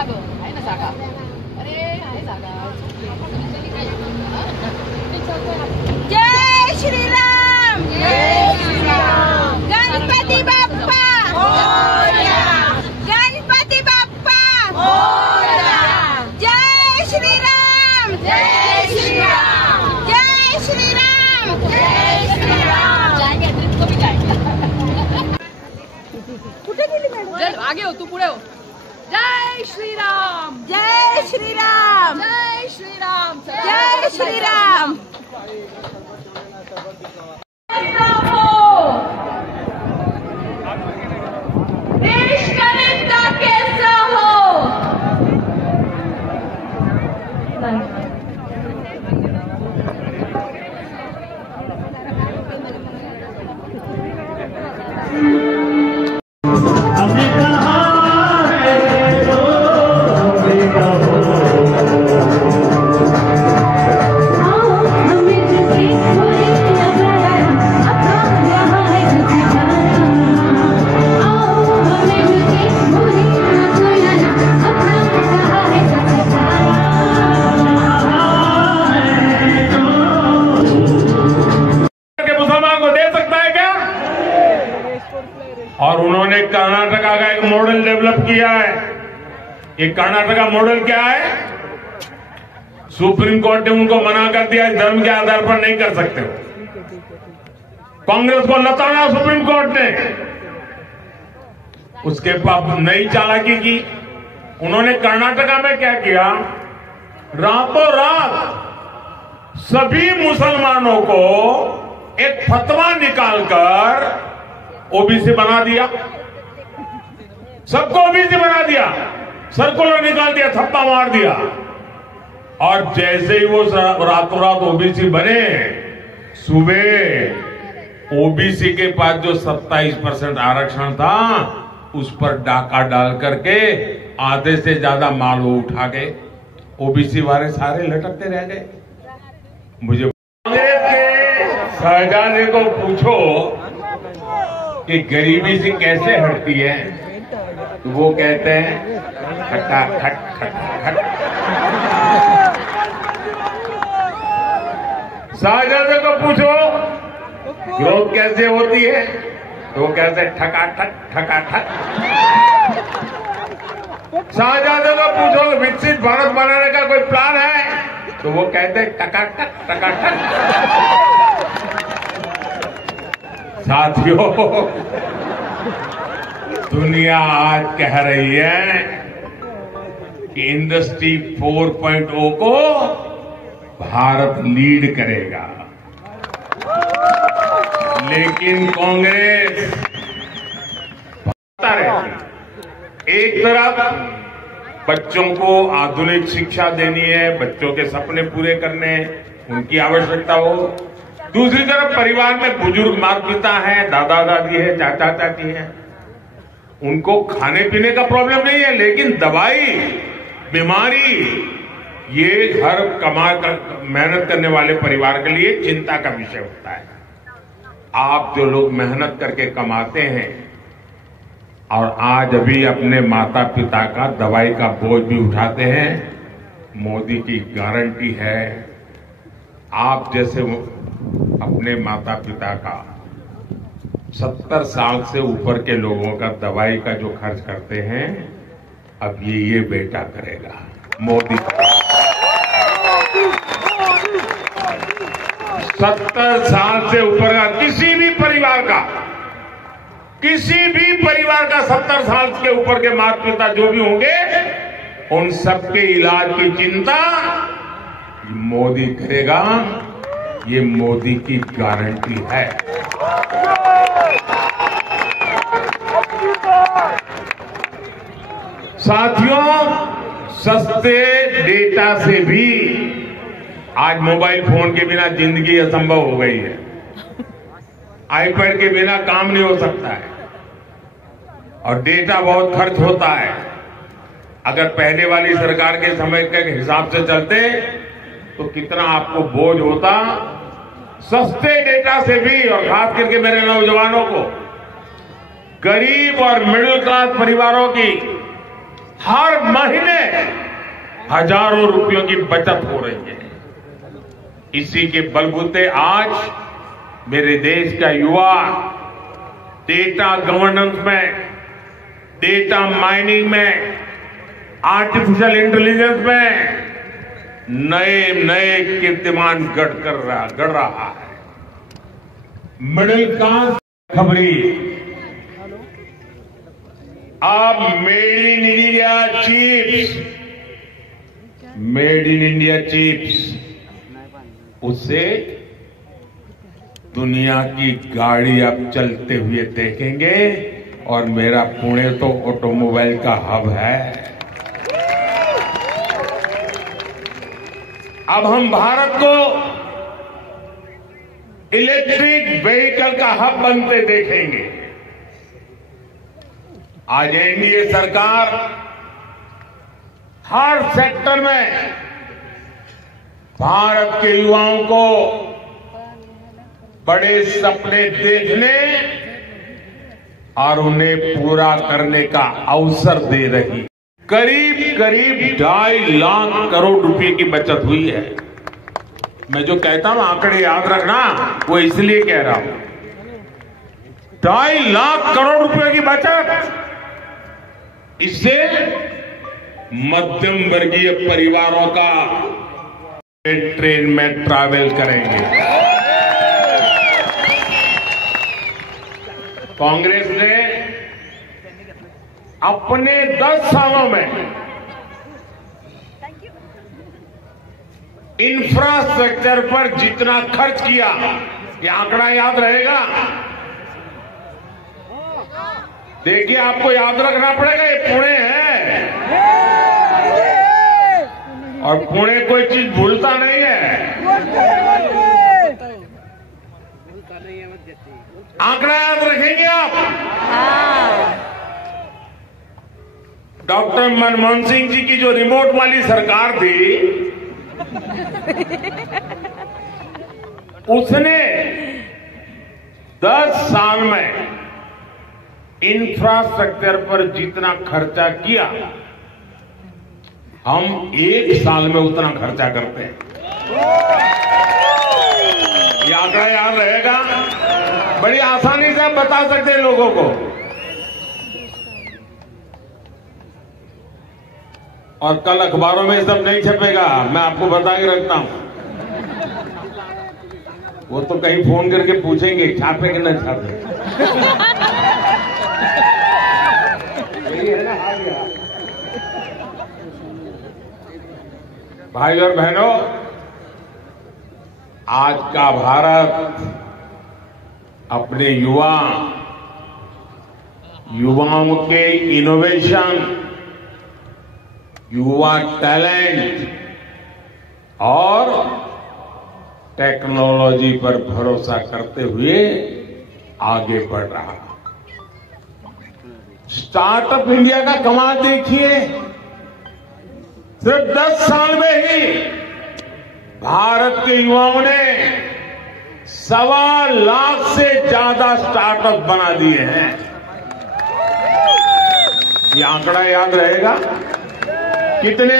ना गं, आहे ना जागा. अरे आहे जागा. जय श्रीराम. जय श्रीराम. गणपती बाप्पा मोरया. गणपती बाप्पा मोरया. जय श्रीराम. जय श्रीराम. जय श्रीराम. जय श्रीराम. जाएंगे ट्रिप को भी जाएंगे. कुठे गेली मॅडम? चल आगे हो, तू पुढे हो. जय श्रीराम. जय श्रीराम. जय श्रीराम. जय श्रीराम. देश का नेता कैसा हो? और उन्होंने कर्नाटका का एक मॉडल डेवलप किया है. ये कर्नाटका मॉडल क्या है? सुप्रीम कोर्ट ने उनको मना कर दिया, धर्म के आधार पर नहीं कर सकते हो. कांग्रेस को लताड़ा सुप्रीम कोर्ट ने. उसके बाद नई चालाकी की. उन्होंने कर्नाटका में क्या किया? रातों रात सभी मुसलमानों को एक फतवा निकालकर ओबीसी बना दिया. सबको ओबीसी बना दिया. सर्कुलर निकाल दिया, थप्पा मार दिया. और जैसे ही वो रातों रात ओबीसी बने, सुबह ओबीसी के पास जो 27% आरक्षण था उस पर डाका डाल करके आधे से ज्यादा माल वो उठा गए. ओबीसी वाले सारे लटकते रह गए. मुझे कांग्रेस के शहजादे को पूछो कि गरीबी से कैसे हटती है, तो वो कहते हैं खट्टा खट खट खट. शहजादे को पूछो ग्रोथ कैसे होती है, तो वो कहते हैं ठकाठक ठकाठक. शहजादे को पूछो विकसित भारत बनाने का कोई प्लान है, तो वो कहते हैं टकाटक टकाटक. साथियों, दुनिया आज कह रही है कि इंडस्ट्री 4.0 को भारत लीड करेगा. लेकिन कांग्रेस भागता रहती. एक तरफ बच्चों को आधुनिक शिक्षा देनी है, बच्चों के सपने पूरे करने, उनकी आवश्यकता हो. दूसरी तरफ परिवार में बुजुर्ग माता पिता हैं, दादा दादी है, चाचा चाची हैं. उनको खाने पीने का प्रॉब्लम नहीं है, लेकिन दवाई, बीमारी, ये हर मेहनत करने वाले परिवार के लिए चिंता का विषय होता है. आप जो लोग मेहनत करके कमाते हैं और आज अभी अपने माता पिता का दवाई का बोझ भी उठाते हैं, मोदी की गारंटी है आप जैसे अपने माता पिता का 70 साल से ऊपर के लोगों का दवाई का जो खर्च करते हैं, अब ये बेटा करेगा, मोदी. 70 साल से ऊपर का किसी भी परिवार का 70 साल के ऊपर के माता पिता जो भी होंगे, उन सबके इलाज की चिंता मोदी करेगा. ये मोदी की गारंटी है. साथियों, सस्ते डेटा से भी आज मोबाइल फोन के बिना जिंदगी असंभव हो गई है. आईपैड के बिना काम नहीं हो सकता है और डेटा बहुत खर्च होता है. अगर पहले वाली सरकार के समय के हिसाब से चलते तो कितना आपको बोझ होता. सस्ते डेटा से भी, और खास करके मेरे नौजवानों को, गरीब और मिडिल क्लास परिवारों की हर महीने हजारों रुपयों की बचत हो रही है। इसी के बलबूते आज मेरे देश का युवा डेटा गवर्नेंस में, डेटा माइनिंग में, आर्टिफिशियल इंटेलिजेंस में नए नए कीर्तिमान गढ़ रहा है। मिडिल क्लास खबरी अब मेड इन इंडिया चिप्स उससे दुनिया की गाड़ी अब चलते हुए देखेंगे। और मेरा पुणे तो ऑटोमोबाइल का हब है। अब हम भारत को इलेक्ट्रिक व्हीकल का हब बनते देखेंगे। आज एनडीए सरकार हर सेक्टर में भारत के युवाओं को बड़े सपने देखने और उन्हें पूरा करने का अवसर दे रही। करीब 2.5 लाख करोड़ रुपए की बचत हुई है। मैं जो कहता हूं आंकड़े याद रखना, वो इसलिए कह रहा हूं। 2.5 लाख करोड़ रुपए की बचत, इससे मध्यम वर्गीय परिवारों का ट्रेन में ट्रैवल करेंगे। कांग्रेस ने अपने 10 सालों में इंफ्रास्ट्रक्चर पर जितना खर्च किया, ये आंकड़ा याद रहेगा। देखिए, आपको याद रखना पड़ेगा, ये पुणे है और पुणे कोई चीज भूलता नहीं है। आंकड़ा याद रखेंगे आप। डॉक्टर मनमोहन सिंह जी की जो रिमोट वाली सरकार थी, उसने 10 साल में इंफ्रास्ट्रक्चर पर जितना खर्चा किया, हम 1 साल में उतना खर्चा करते हैं। ये आंकड़ा याद रहेगा, बड़ी आसानी से आप बता सकते हैं लोगों को। और कल अखबारों में सब नहीं छपेगा, मैं आपको बता के रखता हूं। वो तो कहीं फोन करके पूछेंगे छापे कि न छापे। यही है ना हाल। भाई और बहनों, आज का भारत अपने युवाओं के इनोवेशन, युवा टैलेंट और टेक्नोलॉजी पर भरोसा करते हुए आगे बढ़ रहा। स्टार्टअप इंडिया का कमाल देखिए, सिर्फ 10 साल में ही भारत के युवाओं ने 1.25 लाख से ज्यादा स्टार्टअप बना दिए हैं। ये आंकड़ा याद रहेगा। कितने?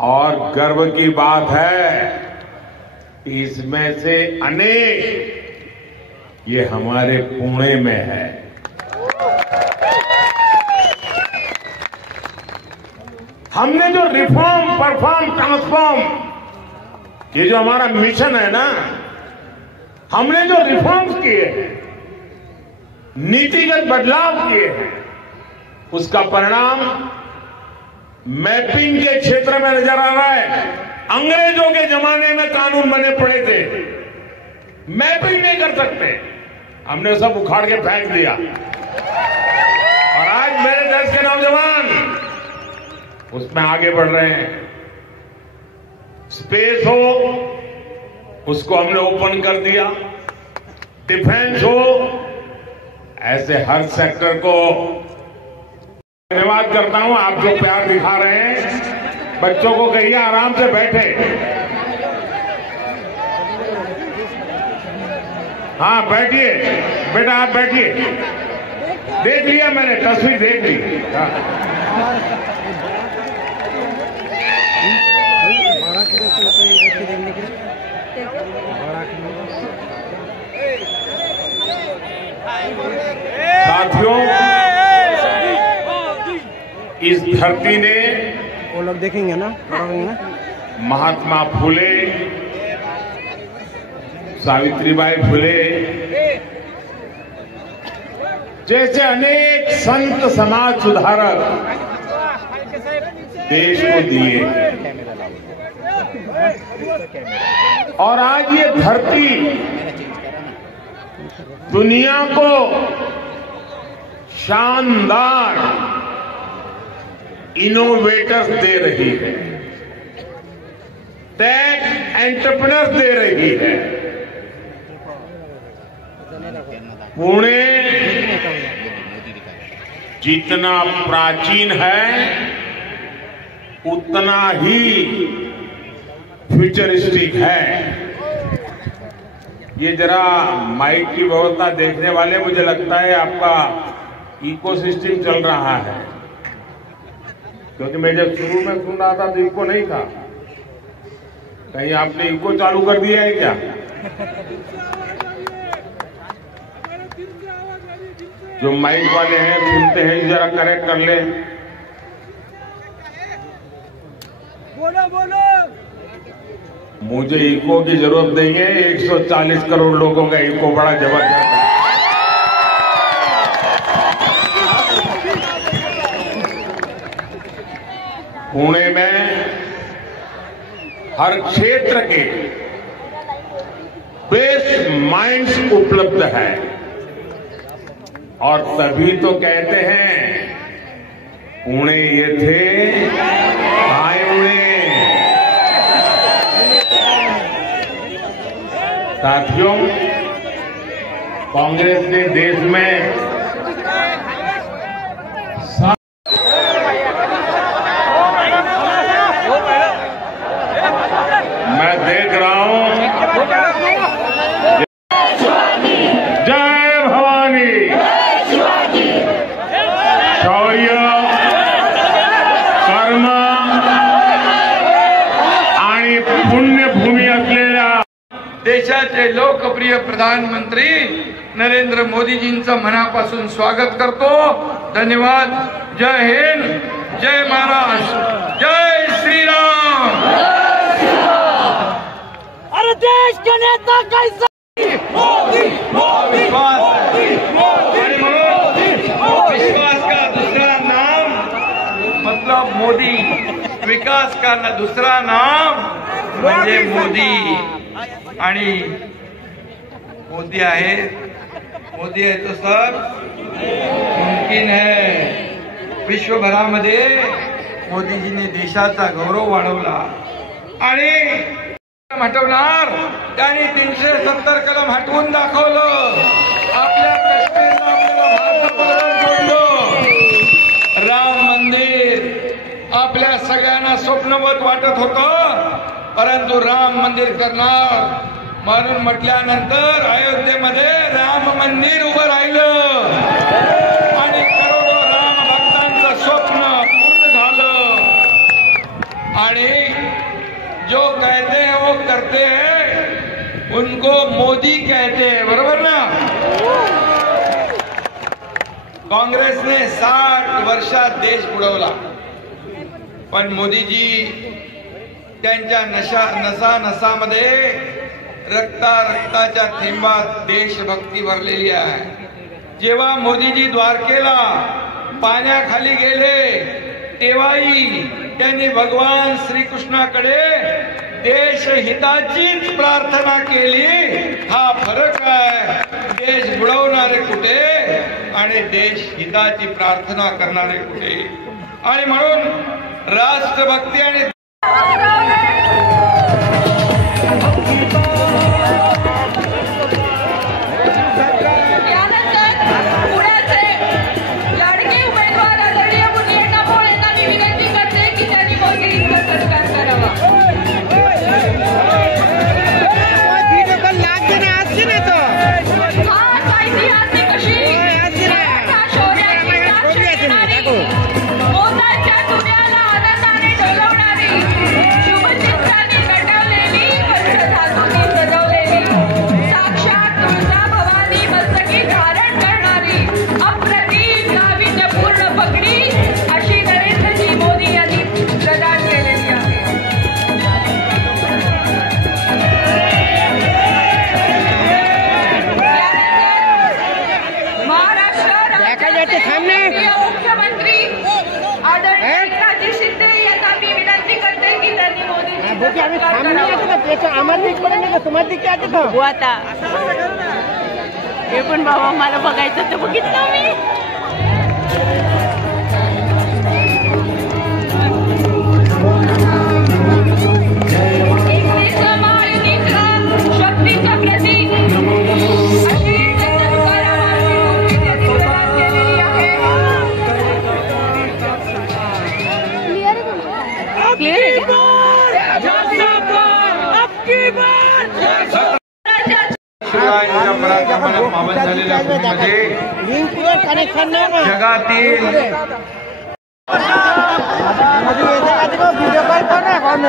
और गर्व की बात है, इसमें से अनेक ये हमारे पुणे में है। हमने जो रिफॉर्म, परफॉर्म, ट्रांसफॉर्म, ये जो हमारा मिशन है ना, हमने जो रिफॉर्म्स किए हैं, नीतिगत बदलाव किए हैं, उसका परिणाम मैपिंग के क्षेत्र में नजर आ रहा है। अंग्रेजों के जमाने में कानून बने पड़े थे, मैपिंग नहीं कर सकते, हमने सब उखाड़ के फेंक दिया। और आज मेरे देश के नौजवान उसमें आगे बढ़ रहे हैं। स्पेस हो, उसको हमने ओपन कर दिया। डिफेंस हो, ऐसे हर सेक्टर को धन्यवाद करता हूं। आप जो प्यार दिखा रहे हैं, बच्चों को कहिए आराम से बैठे। हाँ बैठिए बेटा, आप बैठिए। देख लिया मैंने, तस्वीर देख ली। हाँ। साथियों, इस धरती ने, वो लोग देखेंगे ना, महात्मा फुले, सावित्रीबाई फुले जैसे अनेक संत समाज सुधारक देश को दिए, और आज ये धरती दुनिया को शानदार इनोवेटर्स दे रही है, टेक एंटरप्रेन्योर्स दे रही है। पुणे जितना प्राचीन है उतना ही फ्यूचरिस्टिक है। ये जरा माइक की व्यवस्था देखने वाले, मुझे लगता है आपका इकोसिस्टम चल रहा है, क्योंकि मैं जब शुरू में सुन रहा था तो इको नहीं था। कहीं आपने इको चालू कर दिया है क्या? जो माइक वाले हैं सुनते हैं, जरा करेक्ट कर ले। बोलो। मुझे इको की जरूरत नहीं है, 140 करोड़ लोगों का इको बड़ा जबरदस्त है। पुणे में हर क्षेत्र के बेस्ट माइंड्स उपलब्ध है, और तभी तो कहते हैं पुणे ये थे आए उणे। साथियों, कांग्रेस ने देश में मैं देख रहा हूं, जय भवानी, शौर्य, कर्म आणि पुण्यभूमी असलेल्या देशाचे लोकप्रिय प्रधानमंत्री नरेंद्र मोदीजींचं मनापासून स्वागत करतो। धन्यवाद। जय हिंद, जय महाराष्ट्र, जय श्रीराम। अरे देश के नेता कैसा? विश्वास का दूसरा नाम मतलब मोदी, विकास का दूसरा नाम म्हणजे मोदी। आणि मोदी आहे तो सब मुमकिन है। विश्वभरामध्ये मोदीजींनी देशाचा गौरव वाढवला आणि हटवणार, त्यांनी 370 कलम हटवून दाखवलं। आपल्या काश्मीरला आपल्याला भारताबरोबर जोडलं। राम मंदिर आपल्या सगळ्यांना स्वप्नवत वाटत होतं, परंतु राम मंदिर करणार म्हणून म्हटल्यानंतर अयोध्येमध्ये राम मंदिर उभं राहिलं आणि करोडो राम भक्तांचं स्वप्न पूर्ण झालं। आणि जो कहते हैं वो करते हैं, उनको मोदी कहते हैं, बरोबर ना? काँग्रेसने 60 वर्षात देश बुडवला, पण मोदीजी त्यांच्या नसामध्ये रक्ताच्या थेंबात देशभक्ती भरलेली आहे। जेव्हा मोदीजी द्वारकेला पाण्याखाली गेले, तेव्हाही त्यांनी भगवान श्रीकृष्णाकडे देशहिताचीच प्रार्थना केली। हा फरक आहे, देश बुडवणारे कुठे आणि देशहिताची प्रार्थना करणारे कुठे। आणि म्हणून राष्ट्रभक्ती आणि काका जाते थांबणे. मुख्यमंत्री आदरणीय एकनाथजी शिंदे यांना मी विनंती करते की त्यांनी मोदी आम्ही थांबणे येतो का त्याचं आम्हाला दिक पडेल का तुम्हाला दिक येते का हो आता हे पण बाबा मला बघायचं तर बघितलं मी. शक्तीचं प्रतीक अशी तुकारामांची मूर्ती त्यांनी तयार केलेली आहे. क्लिअर आहे का? शिवरायांच्या पराक्रमाने पावन झालेल्या भूमीमध्ये कनेक्शन नाही ना जगातील व्हिडिओ कॉल कर ना कोण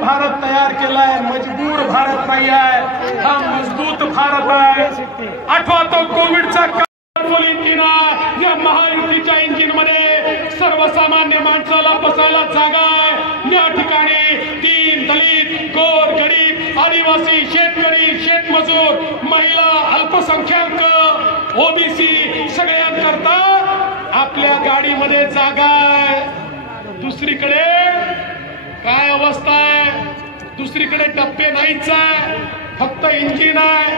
भारत तयार केलाय, मजबूर भारत नाही आहे, हा मजबूत भारत आहे. आठवतो कोविडचा इंजिन आहे, या महायुतीच्या इंजिन मध्ये सर्वसामान्य माणसाला बसायला जागा आहे. या ठिकाणी दीन दलित गोर गरीब आदिवासी शेतकरी शेतमजूर महिला अल्पसंख्याक ओबीसी सगळ्यांकरता आपल्या गाडीमध्ये जागा आहे. दुसरीकडे काय अवस्था आहे, दुसरीकडे डब्बे नाहीच आहे, फक्त इंजिन आहे.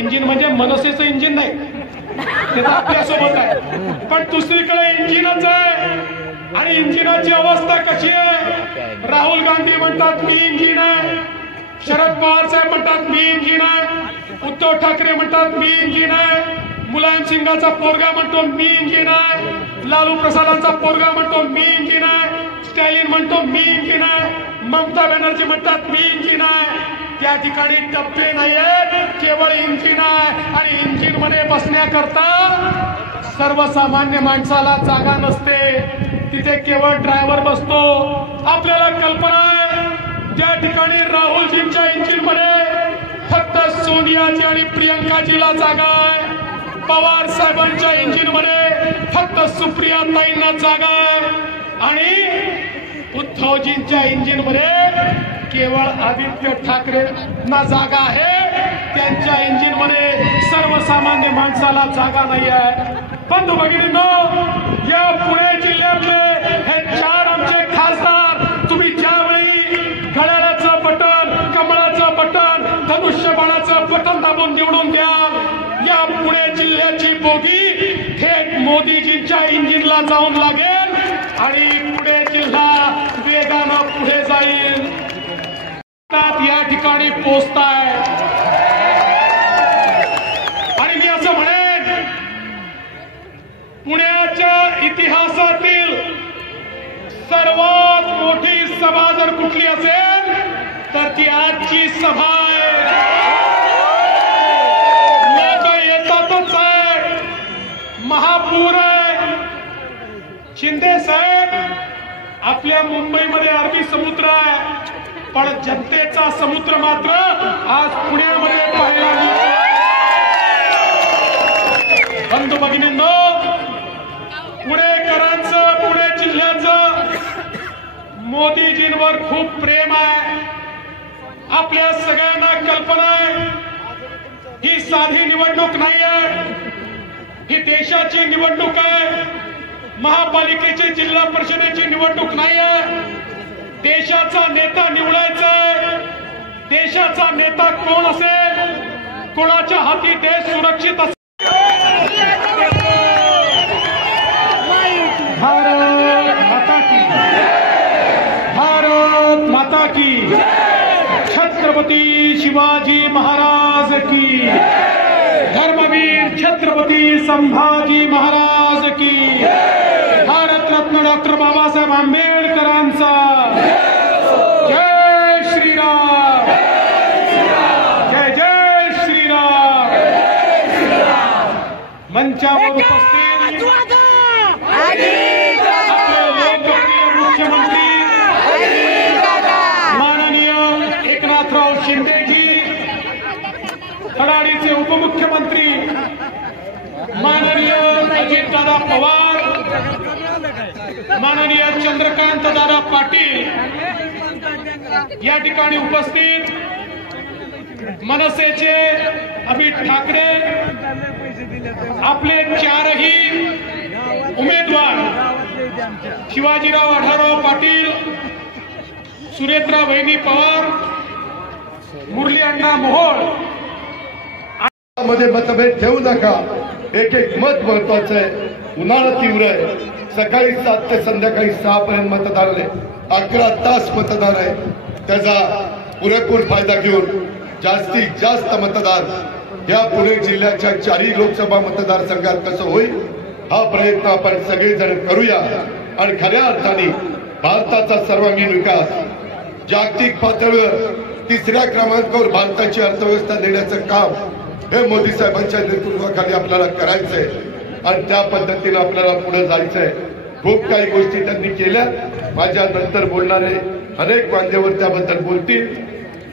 इंजिन म्हणजे मनसेचं इंजिन नाही, ते तर आपल्यासोबत आहे, पण दुसरीकडे इंजिनच आहे. आणि इंजिनाची अवस्था कशी आहे? राहुल गांधी म्हणतात मी इंजिन आहे, शरद पवार साहेब म्हणतात मी इंजिन आहे, उद्धव ठाकरे म्हणतात मी इंजिन आहे, मुलायम सिंगाचा पोरगा म्हणतो मी इंजिन आहे, लालू प्रसादांचा पोरगा म्हणतो मी इंजिन आहे, स्टॅलिन म्हणतो मी इंजिन आहे, ममता बॅनर्जी म्हणतात मी इंजिन आहे. त्या ठिकाणी डब्बे नाहीयेत, केवळ इंजिन आहे. आणि इंजिन मध्ये बसण्याकरता सर्वसामान्य माणसाला जागा नसते, तिथे केवळ ड्रायव्हर बसतो. आपल्याला कल्पना आहे त्या ठिकाणी राहुलजींच्या इंजिन मध्ये फक्त सोनियाजी आणि प्रियंकाजीला जागा आहे, पवार साहेबांच्या इंजिन मध्ये फक्त सुप्रिया ताईंना जागा आहे, आणि उद्धवजींच्या इंजिन मध्ये केवळ आदित्य ठाकरेंना जागा आहे. त्यांच्या इंजिन मध्ये सर्वसामान्य माणसाला जागा नाही आहे. बंधू भगिनींनो, या पुणे जिल्ह्यातले हे 4 आमचे खासदार, तुम्ही ज्यावेळी घड्याळाचं बटन, कमळाचं बटन, धनुष्यबाणाचं बटन दाबून निवडून द्याल, या पुणे जिल्ह्याची बोगी थेट मोदीजींच्या इंजिनला जाऊन लागेल आणि पुणे जिल्हा वेगानं पुढे जाईल. या ठिकाणी पोहोचताय. आणि मी असं म्हणेन, पुण्याच्या इतिहासातील सर्वात मोठी सभा जर कुठली असेल तर ती आजची सभा आहे. लोक येतातच आहे, महापूर आहे. शिंदे साहेब, आपल्या मुंबईमध्ये अरबी समुद्र आहे, पण जनतेचा समुद्र मात्र आज पुण्यामध्ये पाहायला मिळतो. बंधू भगिनींनो, पुणेकरांचं, पुणे जिल्ह्याचं मोदीजींवर खूप प्रेम आहे. आपल्या सगळ्यांना कल्पना आहे ही साधी निवडणूक नाही आहे, ही देशाची निवडणूक आहे, महापालिकेची जिल्हा परिषदेची निवडणूक नाही आहे. देशाचा नेता निवडायचा आहे. देशाचा नेता कोण असेल, कोणाच्या हाती देश सुरक्षित असेल. भारत माता की, भारत माता की, छत्रपती शिवाजी महाराज की, धर्मवीर छत्रपती संभाजी महाराज की, भारतरत्न डॉक्टर बाबासाहेब आंबेडकरांचा जय श्रीराम, जय जय श्रीराम. मंचावर उपस्थित मुख्यमंत्री माननीय एकनाथराव शिंदेजी, खडाडीचे उपमुख्यमंत्री माननीय अजितदादा पवार, माननीय चंद्रकांतदादा पाटील या ठिकाणी उपस्थित, मनसेचे अमित ठाकरे, आपले चारही उमेदवार शिवाजीराव आढळराव पाटील, सुरेत्रा वहिनी पवार, मुरली अण्णा मोहोळ मध्ये मतभेद ठेवू नका. एक एक मत महत्वाचं आहे. उन्हाळा तीव्र आहे. सकाळी 7 ते संध्याकाळी 6 पर्यंत मतदान आहे. 11 तास मतदान आहे. त्याचा पुरेपूर फायदा घेऊन जास्तीत जास्त मतदान या पुणे जिल्ह्याच्या 4 लोकसभा मतदारसंघात कसं होईल हा प्रयत्न आपण सगळेजण करूया. आणि खऱ्या अर्थाने भारताचा सर्वांगीण विकास, जागतिक पातळीवर 3ऱ्या क्रमांकावर भारताची अर्थव्यवस्था देण्याचं काम हे मोदी साहेबांच्या नेतृत्वाखाली आपल्याला करायचंय आणि त्या पद्धतीने आपल्याला पुढे जायचंय. खूप काही गोष्टी त्यांनी केल्या. माझ्या नंतर बोलणारे अनेक मान्यवर त्याबद्दल बोलतील.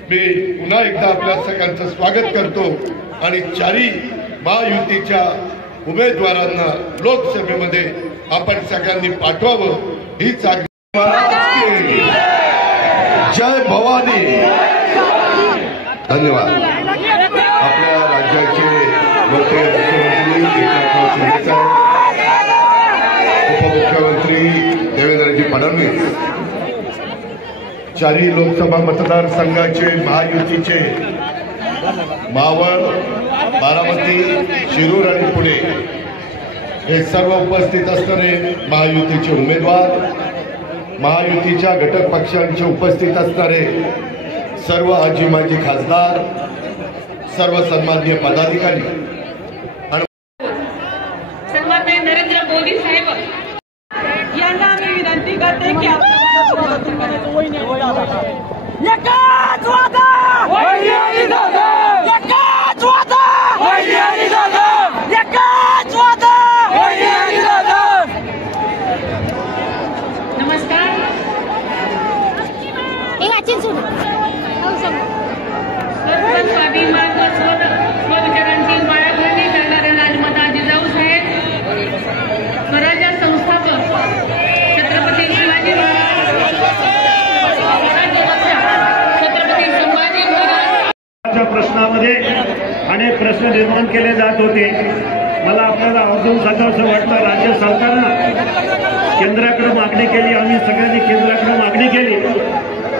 मी पुन्हा एकदा आपल्या सगळ्यांचं स्वागत करतो आणि 4 महायुतीच्या उमेदवारांना लोकसभेमध्ये आपण सगळ्यांनी पाठवावं हीच आग्रह. जय भवानी. धन्यवाद. आपल्या राज्याचे मंत्री मुख्यमंत्री एकनाथराव शिंदे साहेब, उपमुख्यमंत्री देवेंद्रजी फडणवीस, 4 लोकसभा मतदारसंघाचे महायुतीचे मावळ, बारामती, शिरूर आणि पुणे हे सर्व उपस्थित असणारे महायुतीचे उमेदवार, महायुतीच्या घटक पक्षांचे उपस्थित असणारे सर्व आजी माजी खासदार, सर्व सन्माननीय पदाधिकारी आणि सन्माननीय नरेंद्र मोदी साहेब यांना मी विनंती करते की एकाच वादा, एकाच वादा, एकाच वादा. नमस्कार. सर्व स्वाभिमान व स्वविचारांची बाळगणी करणारे राजमाता जिजाऊ साहेब, स्वराज्य संस्थापक छत्रपती शिवाजी महाराज, छत्रपती संभाजी महाराज. प्रश्नामध्ये अनेक प्रश्न निर्माण केले जात होते. मला आपल्याला आवर्जून सांगावंसं वाटतं, राज्य सरकारनं केंद्राकडे मागणी केली, आम्ही सगळ्यांनी केंद्राकडे मागणी केली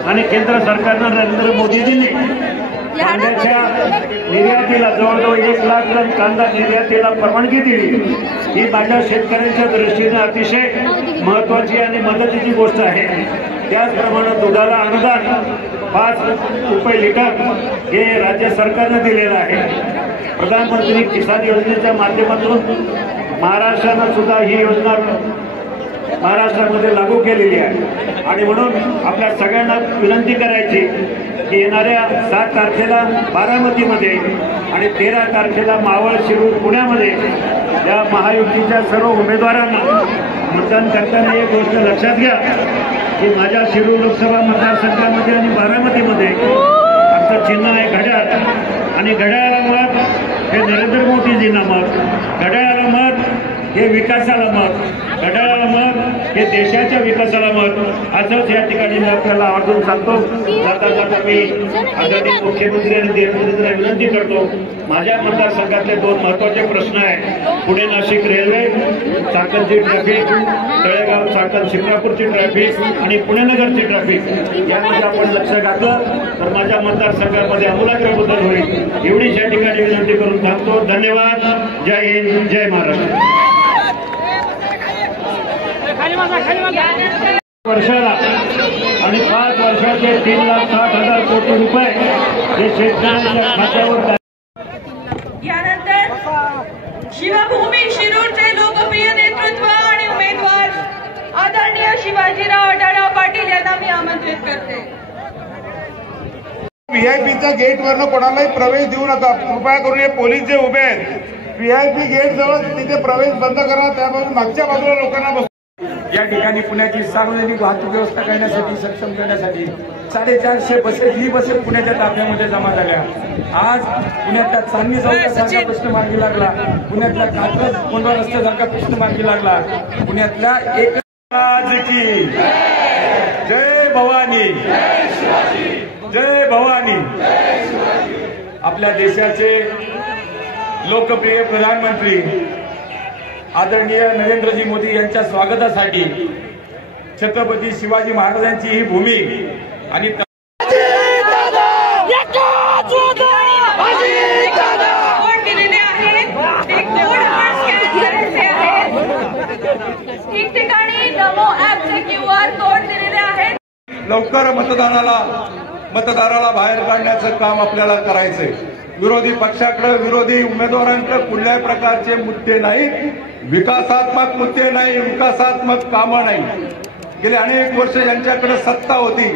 आणि केंद्र सरकारनं नरेंद्र मोदीजींनी कांद्याच्या निर्यातीला जवळजवळ 1 लाख टन कांदा निर्यातीला परवानगी दिली. ही माझ्या शेतकऱ्यांच्या दृष्टीने अतिशय महत्वाची आणि मदतीची गोष्ट आहे. त्याचप्रमाणे दुधाला अनुदान 5 रुपये लिटर हे राज्य सरकारनं दिलेलं आहे. प्रधानमंत्री किसान योजनेच्या माध्यमातून महाराष्ट्रानं सुद्धा ही योजना महाराष्ट्रामध्ये लागू केलेली आहे आणि म्हणून आपल्या सगळ्यांना विनंती करायची की येणाऱ्या 7 तारखेला बारामतीमध्ये आणि 13 तारखेला मावळ, शिरूर, पुण्यामध्ये या महायुतीच्या सर्व उमेदवारांना मतदान करताना एक गोष्ट लक्षात घ्या की माझ्या शिरूर लोकसभा मतदारसंघामध्ये आणि बारामतीमध्ये आमचं चिन्ह आहे घड्याळ आणि घड्याळाला मत हे नरेंद्र मोदीजींना मत, घड्याळाला मत हे विकासाला मत, घड्याळाला मत हे देशाच्या विकासाला मत. असंच या ठिकाणी मी आपल्याला आवर्जून सांगतो. जाता जाता मी आदरणीय मुख्यमंत्री आणि देवेंद्रजींना विनंती करतो, माझ्या मतदारसंघातले 2 महत्वाचे प्रश्न आहेत. पुणे नाशिक रेल्वे, चाकणची ट्रॅफिक, तळेगाव चाकण शिक्रापूरची ट्रॅफिक आणि पुणेनगरची ट्रॅफिक यामध्ये आपण लक्ष घातलं तर माझ्या मतदारसंघामध्ये आमूलाग्र बदल होईल एवढीच या ठिकाणी विनंती करून थांबतो. धन्यवाद. जय हिंद, जय महाराष्ट्र. वर्षाला आणि 5 वर्षाचे 3,60,000 कोटी रुपये हे शेतकऱ्यांच्या खात्यावर. यानंतर शिवभूमी शिरूरचे लोकप्रिय नेतृत्व आणि उमेदवार आदरणीय शिवाजीराव आढळराव पाटील यांना मी आमंत्रित करते. व्हीआयपीच्या गेटवरनं कोणालाही प्रवेश देऊ नका. कृपया करून हे पोलीस जे उभे आहेत व्हीआयपी गेट जवळ तिथे प्रवेश बंद करा. त्यापासून मागच्या बाजूला लोकांना बस. या ठिकाणी पुण्याची सार्वजनिक वाहतूक व्यवस्था करण्यासाठी, सक्षम करण्यासाठी 450 बसेस, ही बसेस पुण्याच्या ताफ्यामध्ये जमा झाल्या. आज पुण्यातल्या चांदणी चौकासारखा प्रश्न मार्गी लागला, पुण्यातल्या कात्रज कोंढवा रस्त्यासारखा प्रश्न मार्गी लागला. पुण्यातल्या एक की जय भवानी, जय भवानी. आपल्या देशाचे लोकप्रिय प्रधानमंत्री आदरणीय नरेंद्रजी मोदी यांच्या स्वागतासाठी छत्रपती शिवाजी महाराजांची ही भूमी आणि ठिकठिकाणी नमो ॲपचे QR कोड दिलेले आहेत. लवकर मतदाराला बाहेर काढण्याचं काम आपल्याला करायचंय. विरोधी पक्षाकडे, विरोधी उमेदवारांकडे कुठल्याही प्रकारचे मुद्दे नाहीत, विकासात्मक मुद्दे नाही, विकासात्मक कामं नाही. गेले अनेक वर्ष यांच्याकडे सत्ता होती,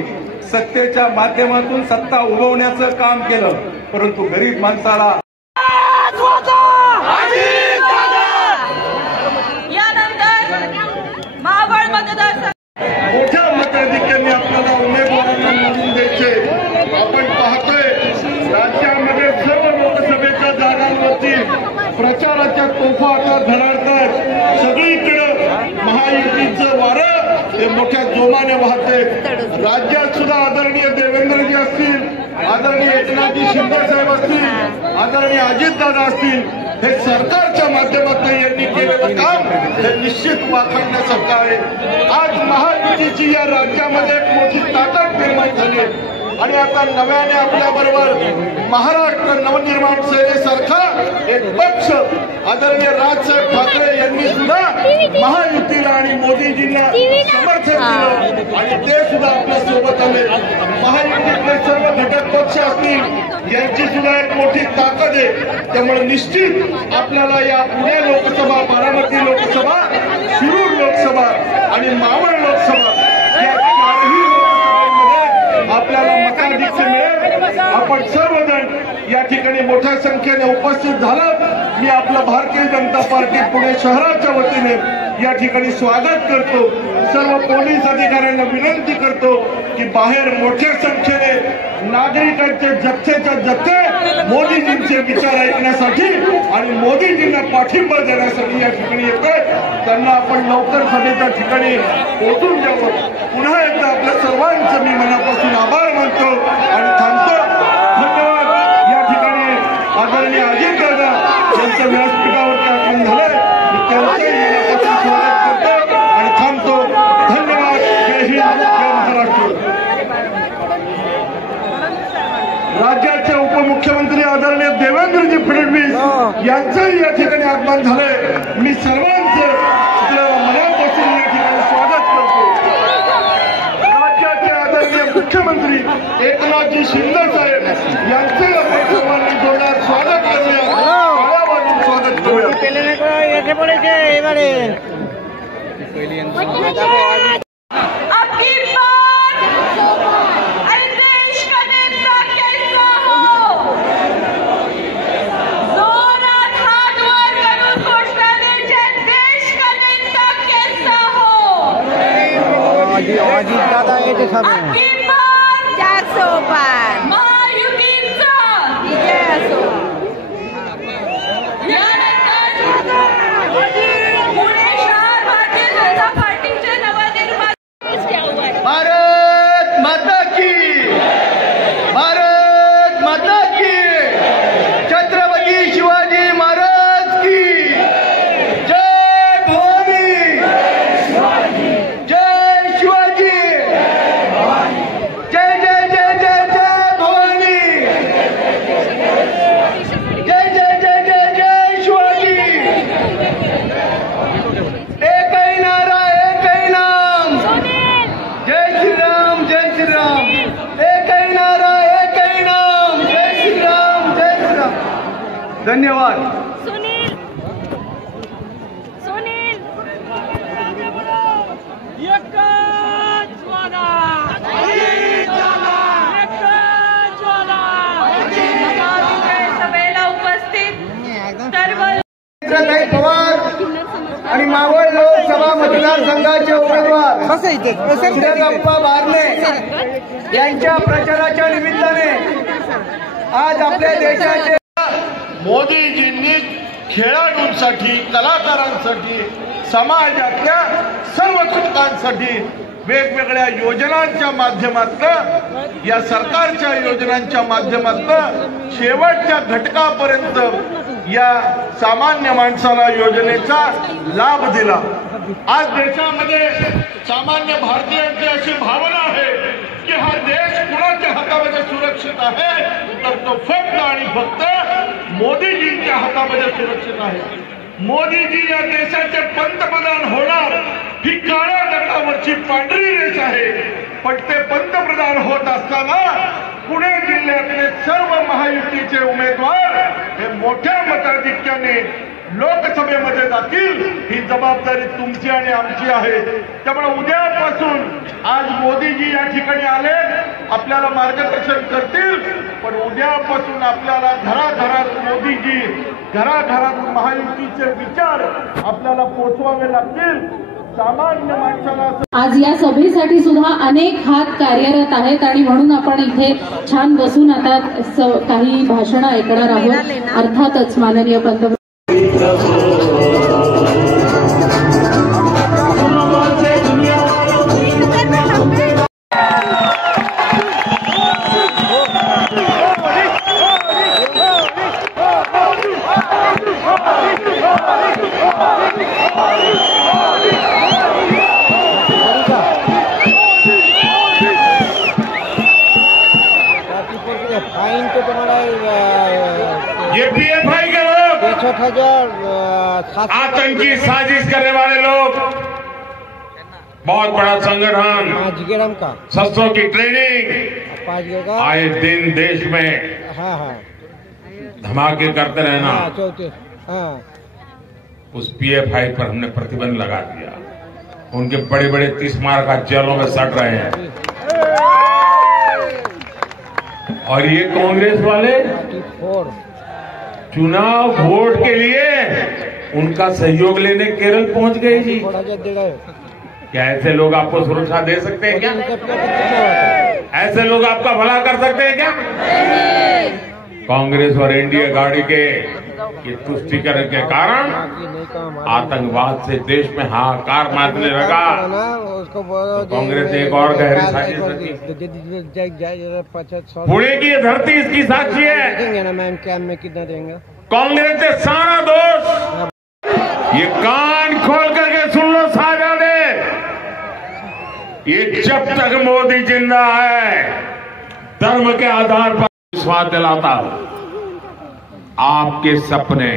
सत्तेच्या माध्यमातून सत्ता उभवण्याचं काम केलं, परंतु गरीब माणसाला यानंतर मावळ मतदारसंघ मोठ्या मताधिक्यांनी आपल्याला उमेदवारांना निवडून द्यायचे. आपण पाहतोय राज्यामध्ये सर्व लोकसभेच्या जागांवरती प्रचाराच्या तोफा आता धडाडतात. सगळीकडे महायुतीचं वारं हे मोठ्या जोमाने वाहते. राज्यात सुद्धा आदरणीय देवेंद्रजी असतील, आदरणीय एकनाथजी शिंदे साहेब असतील, आदरणीय अजितदादा असतील, हे सरकारच्या माध्यमातून यांनी केलेलं काम हे निश्चित वाखाणण्यासारखं आहे. आज महायुतीची या राज्यामध्ये एक मोठी ताकद निर्माण झाली आणि आता नव्याने आपल्या बरोबर महाराष्ट्र नवनिर्माण सेनेसारखा एक पक्ष आदरणीय राजसाहेब ठाकरे यांनी सुद्धा महायुतीला आणि मोदीजींना समर्थन दिलं आणि ते सुद्धा आपल्या सोबत आले. महायुतीतले सर्व घटक पक्ष असतील यांची सुद्धा एक मोठी ताकद आहे. त्यामुळे निश्चित आपल्याला या पुणे लोकसभा, बारामती लोकसभा, शिरूर लोकसभा आणि मावळ लोकसभा या 4ही लोकसभांमध्ये आपल्याला मताधिक्य मिळेल. आपण सर्वजण या ठिकाणी मोठ्या संख्येने उपस्थित झालात. मी आपलं भारतीय जनता पार्टी पुणे शहराच्या वतीने या ठिकाणी स्वागत करतो. सर्व पोलीस अधिकाऱ्यांना विनंती करतो की बाहेर मोठ्या संख्येने नागरिकांचे जथ्थेच्या जथ्थे मोदीजींचे विचार ऐकण्यासाठी आणि मोदीजींना पाठिंबा देण्यासाठी या ठिकाणी येतोय. त्यांना आपण लवकर सभेच्या ठिकाणी पोहोचून द्यावं. पुन्हा एकदा आपल्या सर्वांचं मी मनापासून आभार मानतो आणि थांबतो. धन्यवाद. या ठिकाणी आदरणीय अजितदादा यांच्या व्यासपीठावरती आपण झालंय. मी त्यांचंही मनापासून स्वागत करतो आणि थांबतो. धन्यवाद. जय हिंद, जय महाराष्ट्र. राज्याचे उपमुख्यमंत्री आदरणीय देवेंद्रजी फडणवीस यांचंही या ठिकाणी आगमन झालंय. मी सर्वांचं मनापासून या ठिकाणी स्वागत करतो. राज्याचे आदरणीय मुख्यमंत्री एकनाथजी शिंदे साहेब यांचे आपण सर्वांनी जोरदार स्वागत करूया, टाळ्या वाजवून स्वागत करूया. धन्यवाद. सुनील सुनील सभेला उपस्थित सर्व पवार आणि मावळ लोकसभा मतदारसंघाचे उमेदवार सुरेशप्पा बारणे यांच्या प्रचाराच्या निमित्ताने आज आपल्या देशाचे मोदीजींनी खेळाडूंसाठी, कलाकारांसाठी, समाजातल्या सर्व घटकांसाठी वेगवेगळ्या योजनांच्या माध्यमातून, या सरकारच्या योजनांच्या माध्यमातून शेवटच्या घटकापर्यंत या सामान्य माणसाला योजनेचा लाभ दिला. आज देशामध्ये सामान्य भारतीयांची अशी भावना आहे की हा देश कुणाच्या हातामध्ये सुरक्षित आहे, तर तो फक्त आणि फक्त मोदीजींच्या हातामध्ये सुरक्षित आहे. मोदीजी या देशाचे पंतप्रधान होणार ही काळ्या दगडावरची पांढरी रेष आहे. पण ते पंतप्रधान होत असताना पुणे जिल्ह्यातले सर्व महायुतीचे उमेदवार हे मोठ्या मताधिक्याने लोकसभेमध्ये जातील. ही जबाबदारी तुमची आणि आमची आहे. त्यामुळे उद्यापासून आज मोदीजी या ठिकाणी आले, आपल्याला मार्गदर्शन करतील. पण उद्यापासून आपल्याला घराघरात मोदीजी, घराघरात महायुतीचे विचार आपल्याला पोचवावे लागतील. सामान्य माणसाला आज या सभेसाठी सुद्धा अनेक हात कार्यरत आहेत आणि म्हणून आपण इथे छान बसून आता काही भाषणं ऐकणार आहोत. अर्थातच माननीय पंतप्रधान फाइन तो तुम्हारा ये पीएफआई के लोग, 63,000 आतंकी साजिश करने वाले लोग, बहुत बड़ा संगठन, 5 ग्राम का शस्त्रों की ट्रेनिंग 5 ग्राम का आए दिन देश में हाँ धमाके करते रहना, उस पीएफआई पर हमने प्रतिबंध लगा दिया. उनके बड़े बड़े 30 मार्का जेलों में सड़ रहे हैं. और ये कांग्रेस वाले चुनाव वोट के लिए उनका सहयोग लेने केरल पहुंच गए जी. क्या ऐसे लोग आपको सुरक्षा दे सकते हैं क्या? ऐसे लोग आपका भला कर सकते हैं क्या? कांग्रेस और एनडीए गाड़ी के ये तुष्टीकरण के कारण आतंकवाद से देश में हाहाकार मचने लगा. कांग्रेस ने एक और गहरी साजिश रची. पुणे की धरती इसकी साक्षी है. मैम कैम में कितना देंगे? कांग्रेस ने सारा दोष, ये कान खोल करके सुन लो साजादे, ये जब तक मोदी जिंदा है धर्म के आधार पर विश्वास दिलाता आपके सपने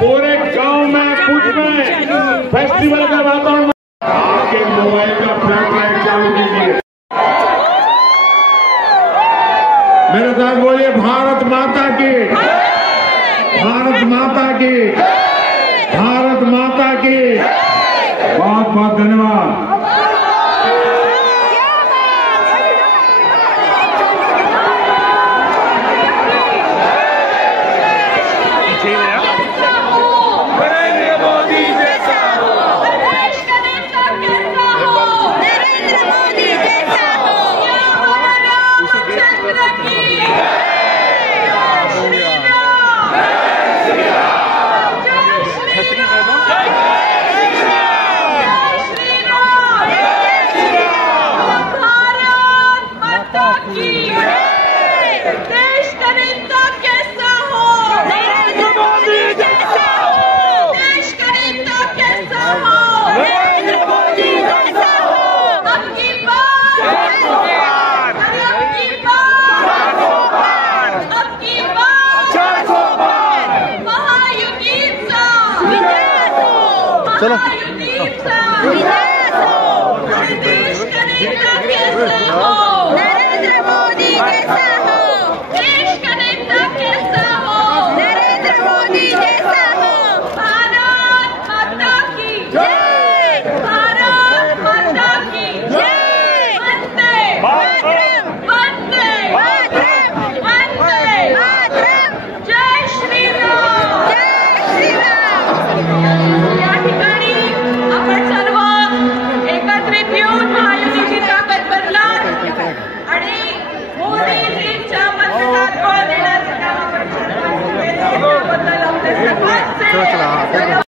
पूरे गांव में कुछ में फेस्टिवल का वातावरण. आपके मोबाइल का फ्लैश लाइट चालू कीजिए. मेरे साथ बोलिए भारत माता की, भारत माता की, भारत माता की. बहुत बहुत धन्यवाद. चलो नरेंद्र मोदी कैसा हो, देश का नेता कैसा हो, नरेंद्र से